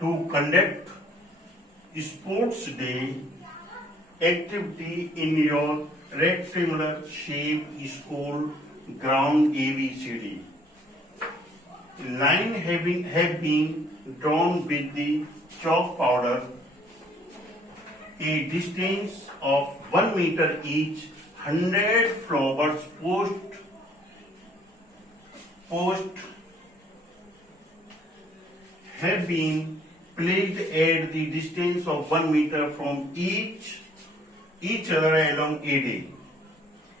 to conduct sports day activity in your rectangular shape school ground ABCD. Line have been drawn with the chalk powder. A distance of 1 meter each. 100 flowers post have been placed at the distance of 1 meter from each other along a day.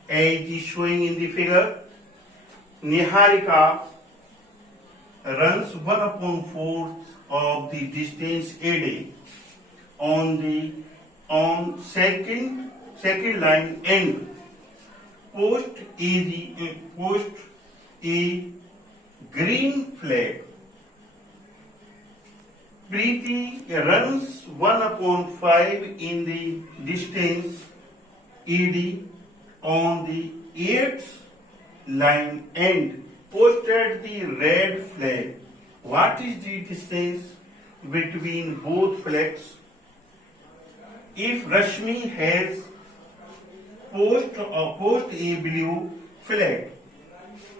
As is showing in the figure, Niharika runs 1/4 of the distance a day on second line and post a green flag. Preeti runs 1/5 in the distance ED on the 8th line and posted the red flag. What is the distance between both flags? If Rashmi has post a blue flag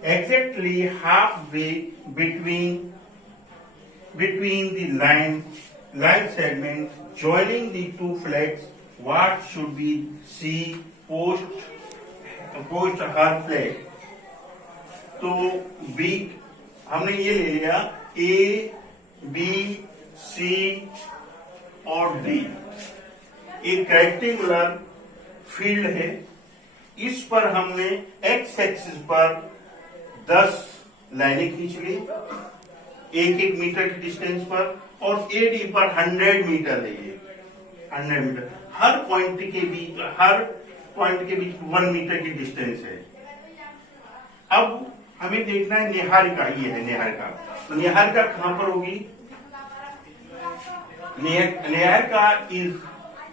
exactly halfway between the line segment joining the two flags, what should we see post her flag? तो B हमने ये ले लिया A B C और D. एक rectangular field है, इस पर हमने एक्स एक्सिस पर 10 लाइनें खींच ली 1-1 मीटर की डिस्टेंस पर, और एडी पर 100 मीटर है ये 100 मीटर। हर पॉइंट के बीच 1 मीटर की डिस्टेंस है। अब हमें देखना है निहारिका, ये है निहारिका। तो निहारिका कहां पर होगी?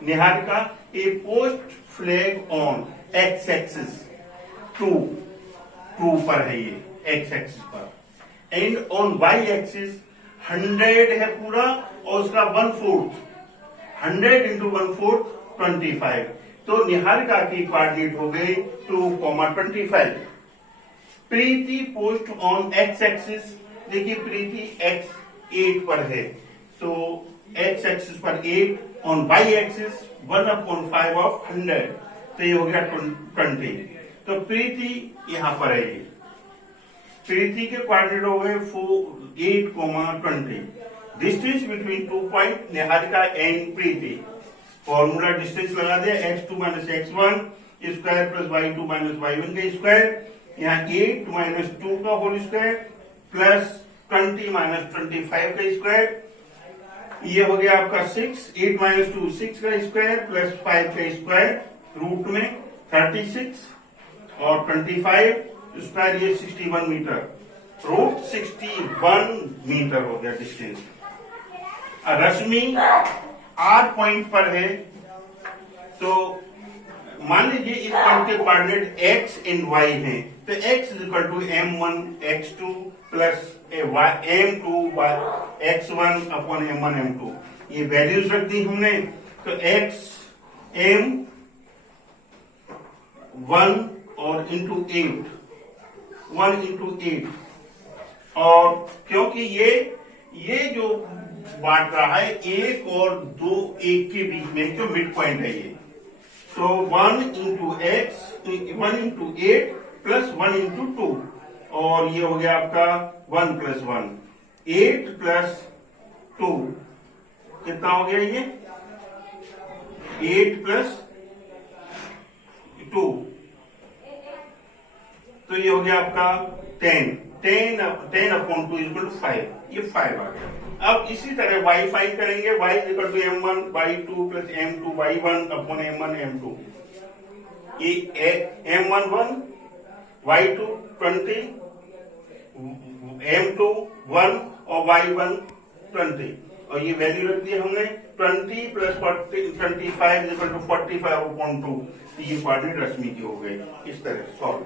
Niharika a post flag on X axis 2 पर है ये एक्स एक्सिस पर, एंड ऑन वाई एक्सिस 100 है पूरा और उसका 1/4 100 into 1/4 25। तो निहारिका की कोऑर्डिनेट हो गई 2,25। प्रीति पोस्ट ऑन एक्स एक्सिस, देखिए प्रीति एक्स 8 पर है, तो एक्स एक्सिस पर 8, ऑन वाई एक्सिस 1/5 ऑफ 100, तो ये हो गया 20। तो प्रीति यहां पर है, ये प्रीति के कोऑर्डिनेट हो गए 8,20। Distance between 2 point Niharika and Preeti. Formula distance लगा दिया, x2 - x1 square plus y2 - y1 का स्क्वायर, यहाँ 8 - 2 का होल स्क्वायर प्लस 20 - 25 का स्क्वायर, ये हो गया आपका 6। 8 - 2 6 का स्क्वायर प्लस 5 का स्क्वायर, रूट में 36 और 25 स्क्वायर, ये 61 मीटर, रूट 61 मीटर हो गया डिस्टेंस। रश्मि आर पॉइंट पर है, तो मान लीजिए इस पॉइंट के कोऑर्डिनेट x एंड y हैं, तो x = m1 x2 plus m2 x1 upon m1 m2, ये वैल्यूज रख दी हमने। तो x m 1 और इंटू 8 1 into 8, और क्योंकि ये जो बांट रहा है 1 और 2 1 के बीच में जो मिड पॉइंट है ये, तो 1 into 8 प्लस 1 into 2, और ये हो गया आपका 1 + 1, 8 + 2 कितना हो गया ये 8 + 2, तो ये हो गया आपका 10 upon 2 = 5, ये 5 आ गया। अब इसी तरह y फाइंड करेंगे, y = m1 y2 + m2 y1 upon m1 m2, ये m1 1 y2 20 m2 1 और y1 20, और ये वैल्यू रख दी हमने 20 + 25 = 45/2, ये कोऑर्डिनेट रश्मि की हो गए। इस तरह सॉल्व।